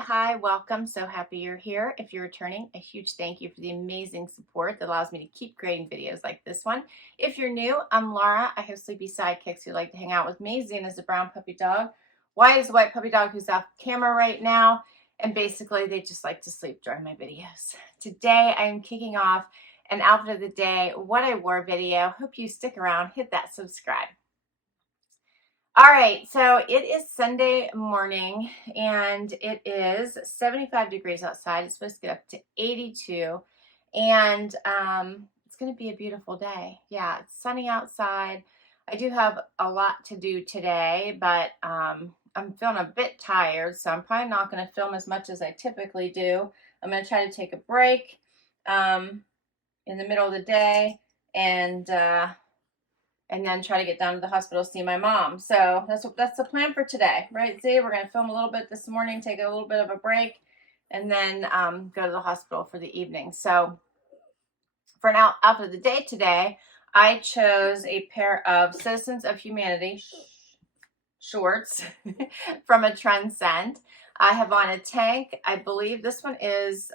Hi, welcome. So happy you're here. If you're returning, a huge thank you for the amazing support that allows me to keep creating videos like this one. If you're new, I'm Laura. I have sleepy sidekicks who like to hang out with me. Zena's a brown puppy dog. Wyatt is a white puppy dog who's off camera right now. And basically, they just like to sleep during my videos. Today, I am kicking off an outfit of the day, what I wore video. Hope you stick around, hit that subscribe. All right, so it is Sunday morning and it is 75 degrees outside. It's supposed to get up to 82 and it's going to be a beautiful day. Yeah, it's sunny outside. I do have a lot to do today, but I'm feeling a bit tired, so I'm probably not going to film as much as I typically do. I'm going to try to take a break in the middle of the day and then try to get down to the hospital to see my mom. So that's the plan for today, right, Z? We're going to film a little bit this morning, take a little bit of a break, and then go to the hospital for the evening. So for an outfit of the day today, I chose a pair of Citizens of Humanity shorts from a Trendsend. I have on a tank. I believe this one is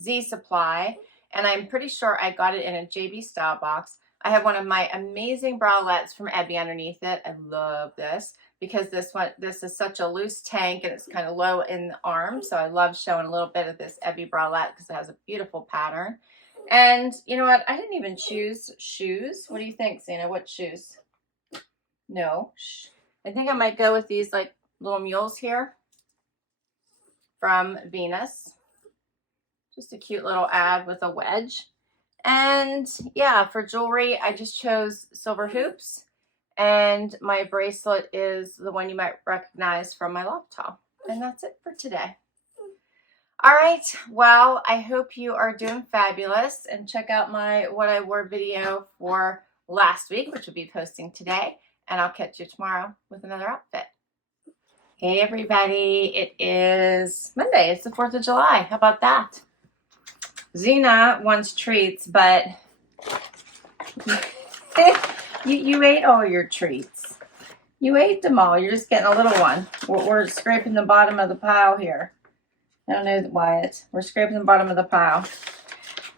Z Supply, and I'm pretty sure I got it in a JB Stylebox. I have one of my amazing bralettes from Cabi underneath it. I love this because this is such a loose tank and it's kind of low in the arm. So I love showing a little bit of this Cabi bralette because it has a beautiful pattern. And you know what? I didn't even choose shoes. What do you think, Zena? What shoes? No. I think I might go with these like little mules here from Venus. Just a cute little ad with a wedge. And yeah, for jewelry, I just chose silver hoops. And my bracelet is the one you might recognize from my Loft haul. And that's it for today. All right, well, I hope you are doing fabulous. And check out my what I wore video for last week, which will be posting today. And I'll catch you tomorrow with another outfit. Hey, everybody. It is Monday. It's the 4th of July. How about that? Zena wants treats, but you ate all your treats. You ate them all. You're just getting a little one. We're scraping the bottom of the pile here. I don't know, Wyatt. We're scraping the bottom of the pile.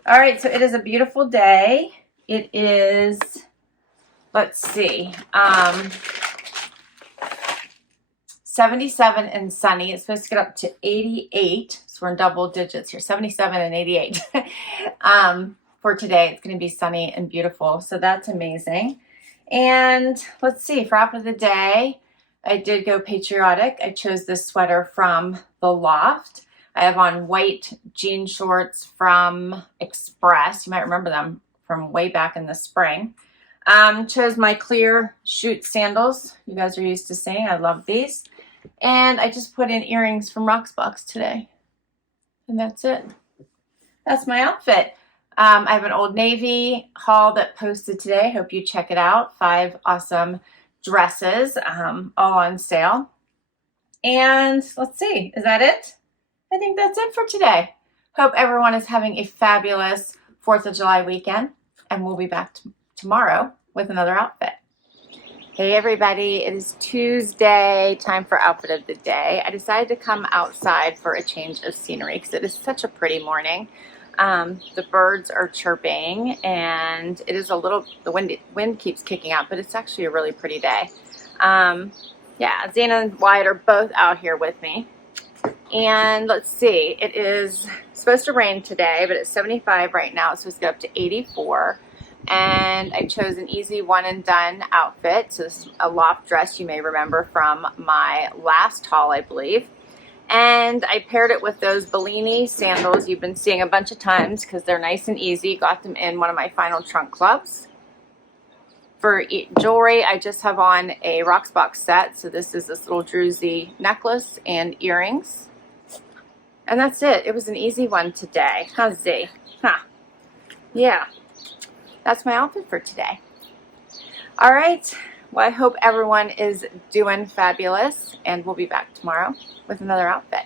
All right, so it is a beautiful day. It is, let's see, 77 and sunny. It's supposed to get up to 88. So we're in double digits here, 77 and 88. For today, it's going to be sunny and beautiful. So that's amazing. And let's see, for outfit of the day, I did go patriotic. I chose this sweater from the Loft. I have on white jean shorts from Express. You might remember them from way back in the spring. Chose my clear chute sandals. You guys are used to seeing. I love these. And I just put in earrings from Rocksbox today. And that's it. That's my outfit. I have an Old Navy haul that posted today. Hope you check it out. 5 awesome dresses, all on sale. And let's see, is that it? I think that's it for today. Hope everyone is having a fabulous 4th of July weekend. And we'll be back tomorrow with another outfit. Hey everybody, it is Tuesday, time for outfit of the day. I decided to come outside for a change of scenery because it is such a pretty morning. The birds are chirping and it is the wind keeps kicking out, but it's actually a really pretty day. Yeah, Zena and Wyatt are both out here with me. And let's see, it is supposed to rain today, but it's 75 right now. It's supposed to go up to 84. And I chose an easy one and done outfit. So this is a Loft dress you may remember from my last haul, I believe. And I paired it with those Bellini sandals you've been seeing a bunch of times because they're nice and easy. Got them in one of my final trunk clubs. For jewelry, I just have on a Rocksbox set. So this is this little druzy necklace and earrings. And that's it. It was an easy one today. Huh, Z? Huh. Yeah. That's my outfit for today. All right. Well, I hope everyone is doing fabulous, and we'll be back tomorrow with another outfit.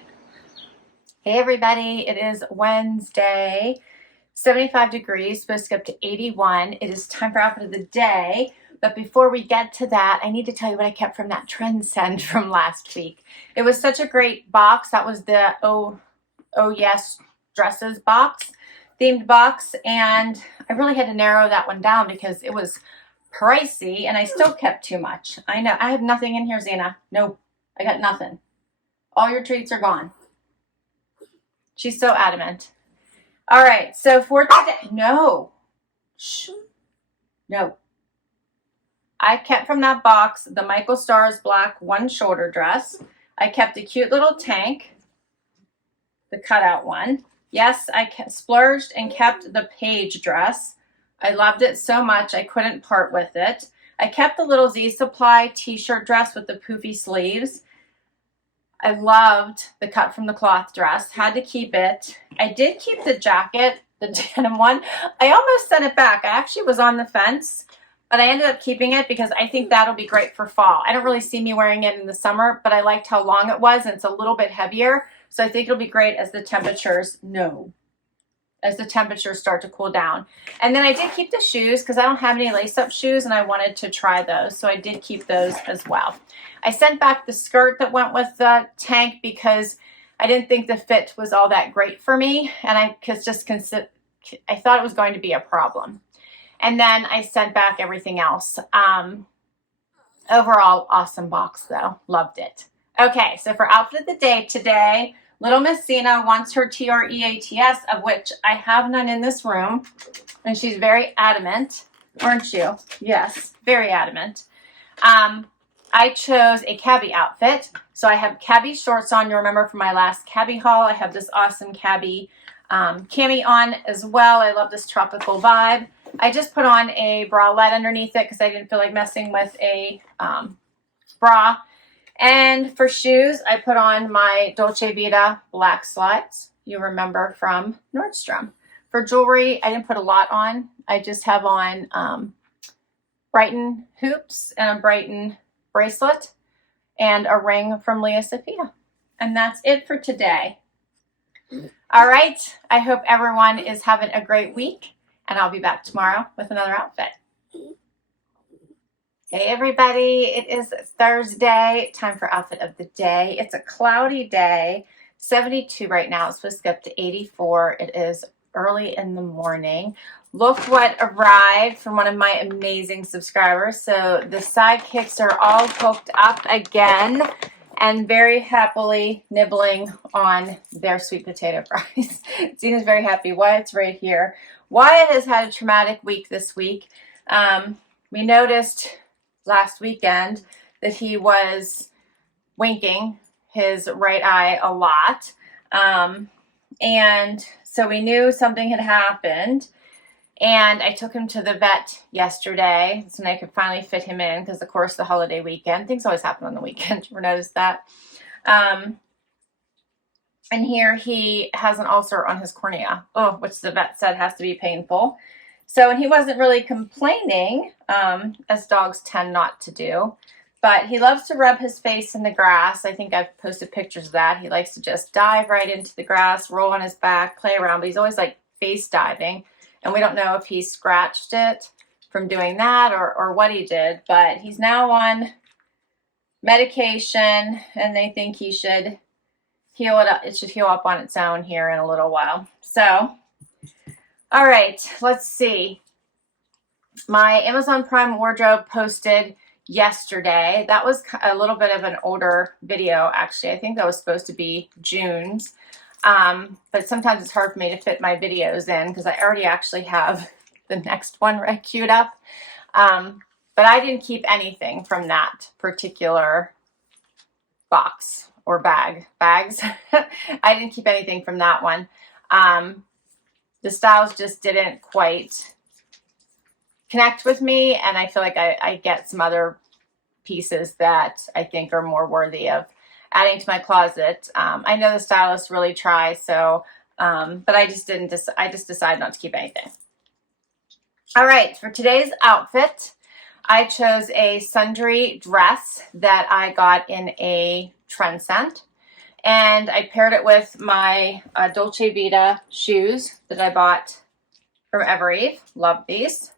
Hey, everybody. It is Wednesday, 75 degrees, supposed to go up to 81. It is time for outfit of the day. But before we get to that, I need to tell you what I kept from that Trendsend from last week. It was such a great box. That was the Oh Yes Dresses box, themed box. And I really had to narrow that one down because it was pricey and I still kept too much. I know. I have nothing in here, Zena. Nope. I got nothing. All your treats are gone. She's so adamant. All right. So for today, no. Shh. No. I kept from that box the Michael Stars black one shoulder dress. I kept a cute little tank, the cutout one. Yes, I splurged and kept the Paige dress. I loved it so much I couldn't part with it. I kept the little Z Supply t-shirt dress with the poofy sleeves. I loved the cut from the cloth dress. Had to keep it. I did keep the jacket, the denim one. I almost sent it back. I actually was on the fence, but I ended up keeping it because I think that'll be great for fall. I don't really see me wearing it in the summer, but I liked how long it was and it's a little bit heavier. So I think it'll be great as the temperatures, as the temperatures start to cool down. And then I did keep the shoes because I don't have any lace-up shoes and I wanted to try those. So I did keep those as well. I sent back the skirt that went with the tank because I didn't think the fit was all that great for me. And I thought it was going to be a problem. And then I sent back everything else. Overall, awesome box though. Loved it. Okay, so for outfit of the day today, Little Miss Zena wants her TREATS, of which I have none in this room. And she's very adamant, aren't you? Yes, very adamant. I chose a Cabi outfit. So I have Cabi shorts on. You remember from my last Cabi haul, I have this awesome Cabi cami on as well. I love this tropical vibe. I just put on a bralette underneath it because I didn't feel like messing with a bra. And for shoes, I put on my Dolce Vita black slides, you remember from Nordstrom. For jewelry, I didn't put a lot on. I just have on Brighton hoops and a Brighton bracelet and a ring from Leah Sophia. And that's it for today. All right. I hope everyone is having a great week, and I'll be back tomorrow with another outfit. Hey everybody, it is Thursday, time for outfit of the day. It's a cloudy day, 72 right now. It's supposed to go up to 84. It is early in the morning. Look what arrived from one of my amazing subscribers. So the sidekicks are all hooked up again and very happily nibbling on their sweet potato fries. Zena's very happy. Wyatt's right here. Wyatt has had a traumatic week this week. We noticed last weekend that he was winking his right eye a lot. And so we knew something had happened. And I took him to the vet yesterday so I could finally fit him in because, of course, the holiday weekend. Things always happen on the weekend. You ever notice that? And here he has an ulcer on his cornea, which the vet said has to be painful. So, and he wasn't really complaining, as dogs tend not to do, but he loves to rub his face in the grass. I think I've posted pictures of that. He likes to just dive right into the grass, roll on his back, play around, but he's always like face diving. And we don't know if he scratched it from doing that or what he did, but he's now on medication and they think he should heal it up. It should heal up on its own here in a little while. So, all right, let's see. My Amazon Prime wardrobe posted yesterday. That was a little bit of an older video, actually. I think that was supposed to be June's. But sometimes it's hard for me to fit my videos in because I already actually have the next one right queued up. But I didn't keep anything from that particular box or bags. I didn't keep anything from that one. The styles just didn't quite connect with me, and I feel like I get some other pieces that I think are more worthy of adding to my closet. I know the stylists really try, so but I just didn't. I just decided not to keep anything. All right, for today's outfit, I chose a Sundry dress that I got in a Trendsend. And I paired it with my Dolce Vita shoes that I bought from Evereve. Love these.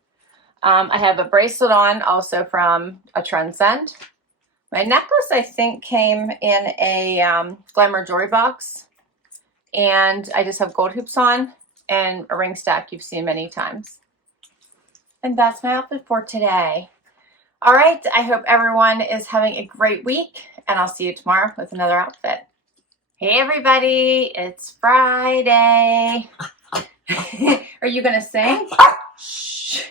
I have a bracelet on, also from a Trendsend. My necklace, I think, came in a Glamour Jewelry Box. And I just have gold hoops on and a ring stack you've seen many times. And that's my outfit for today. All right, I hope everyone is having a great week, and I'll see you tomorrow with another outfit. Hey everybody, it's Friday. Are you gonna sing? Shh.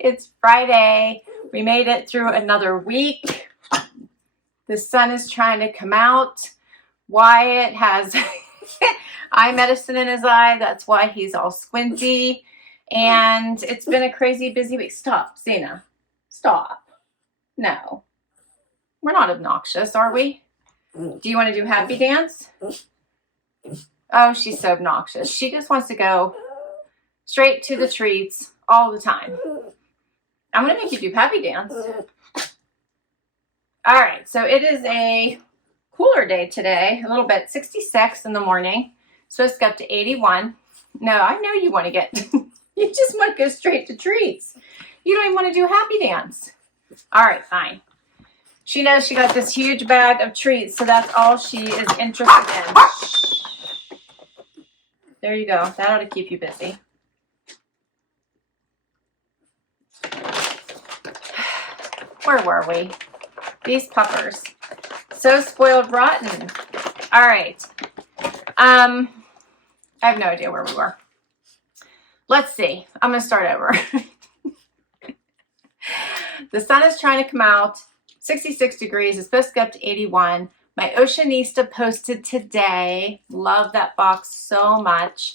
It's Friday. We made it through another week. The sun is trying to come out. Wyatt has eye medicine in his eye. That's why he's all squinty. And it's been a crazy busy week. Stop, Zena. Stop. No. We're not obnoxious, are we? Do you want to do happy dance? Oh, she's so obnoxious. She just wants to go straight to the treats all the time. I'm going to make you do happy dance. All right, so it is a cooler day today, a little bit, 66 in the morning. Supposed to go up to 81. No, I know you want to get, you just want to go straight to treats. You don't even want to do happy dance. All right, fine. She knows she got this huge bag of treats, so that's all she is interested in. Shh. There you go. That ought to keep you busy. Where were we? These puppers. So spoiled rotten. All right. I have no idea where we were. Let's see. I'm going to start over. The sun is trying to come out. 66 degrees. It's supposed to go up to 81. My Oceanista posted today. Love that box so much.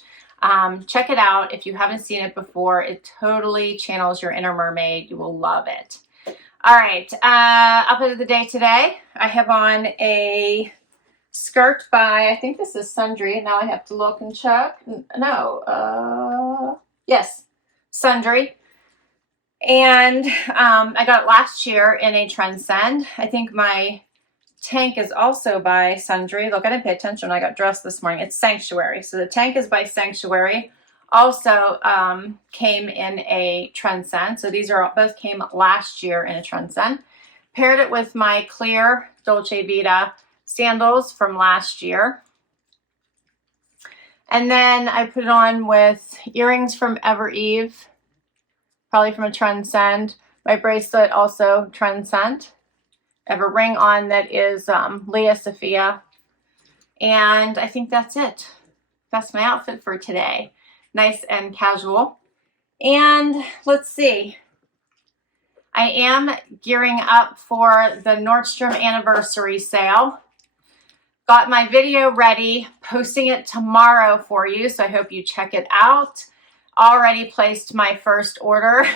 Check it out if you haven't seen it before. It totally channels your inner mermaid. You will love it. All right. Outfit of the day today. I have on a skirt by, I think this is Sundry. Now I have to look and check. No. Yes, Sundry. And I got it last year in a Trendsend. I think my tank is also by Sundry. Look, I didn't pay attention when I got dressed this morning. It's Sanctuary. So the tank is by Sanctuary. Also came in a Trendsend. So these are both came last year in a Trendsend. Paired it with my clear Dolce Vita sandals from last year. And then I put it on with earrings from Ever Eve. Probably from a Trendsend. My bracelet also Trendsend. I have a ring on that is Leah Sophia. And I think that's it. That's my outfit for today. Nice and casual. And let's see. I am gearing up for the Nordstrom anniversary sale. Got my video ready. Posting it tomorrow for you. So I hope you check it out. Already placed my first order.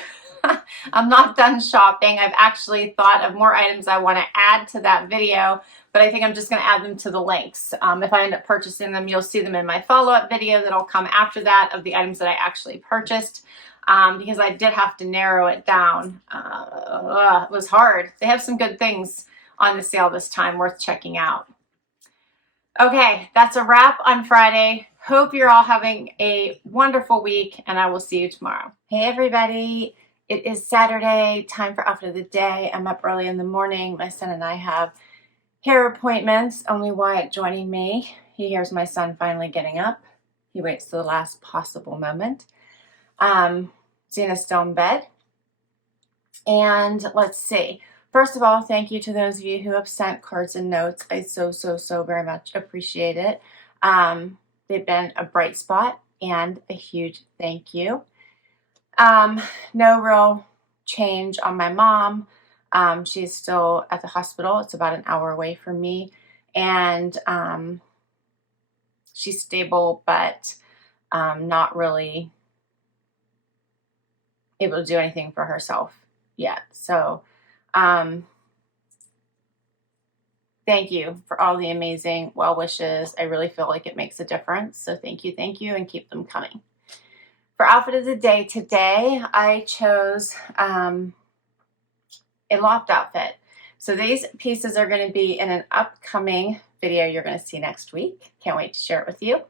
I'm not done shopping. I've actually thought of more items I want to add to that video, but I think I'm just going to add them to the links. If I end up purchasing them, you'll see them in my follow-up video that'll come after that of the items that I actually purchased, because I did have to narrow it down. It was hard. They have some good things on the sale this time worth checking out. Okay, that's a wrap on Friday. Hope you're all having a wonderful week, and I will see you tomorrow. Hey, everybody. It is Saturday, time for outfit of the day. I'm up early in the morning. My son and I have hair appointments, only Wyatt joining me. He hears my son finally getting up. He waits to the last possible moment. Zena's still in bed. And let's see. First of all, thank you to those of you who have sent cards and notes. I so very much appreciate it. They've been a bright spot and a huge thank you. No real change on my mom. She's still at the hospital. It's about an hour away from me. And she's stable, but not really able to do anything for herself yet. So thank you for all the amazing well wishes. I really feel like it makes a difference. So thank you, and keep them coming. For outfit of the day today, I chose a Loft outfit. So these pieces are going to be in an upcoming video you're going to see next week. Can't wait to share it with you.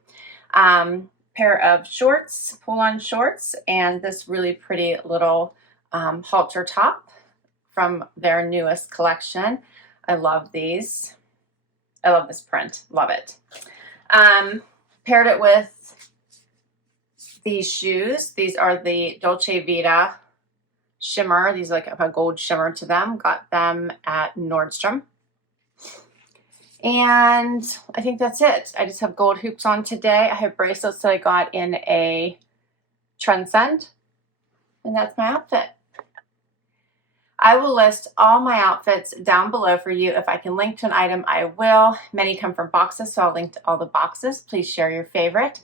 pair of shorts, pull-on shorts, and this really pretty little halter top from their newest collection. I love these. I love this print. Love it. Paired it with these shoes. These are the Dolce Vita shimmer. These are like a gold shimmer to them. Got them at Nordstrom. And I think that's it. I just have gold hoops on today. I have bracelets that I got in a Trendsend. And that's my outfit. I will list all my outfits down below for you. If I can link to an item, I will. Many come from boxes, so I'll link to all the boxes. Please share your favorite.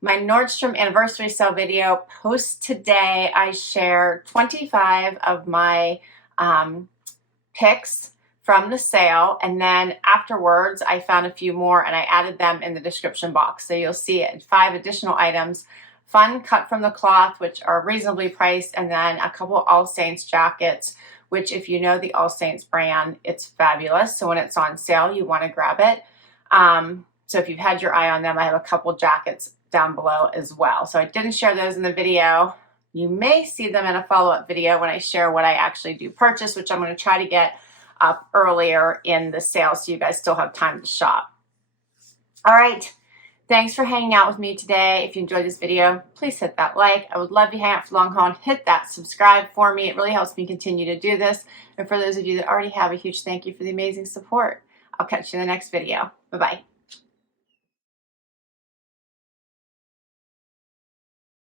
My Nordstrom anniversary sale video posts today. I share 25 of my picks from the sale, and then afterwards I found a few more and I added them in the description box. So you'll see 5 additional items, fun cut from the cloth, which are reasonably priced, and then a couple All Saints jackets, which if you know the All Saints brand, it's fabulous. So when it's on sale, you want to grab it. So if you've had your eye on them, I have a couple jackets down below as well. So I didn't share those in the video. You may see them in a follow-up video when I share what I actually do purchase, which I'm going to try to get up earlier in the sale so you guys still have time to shop. All right. Thanks for hanging out with me today. If you enjoyed this video, please hit that like. I would love to hang out for the long haul and hit that subscribe for me. It really helps me continue to do this. And for those of you that already have, a huge thank you for the amazing support. I'll catch you in the next video. Bye-bye.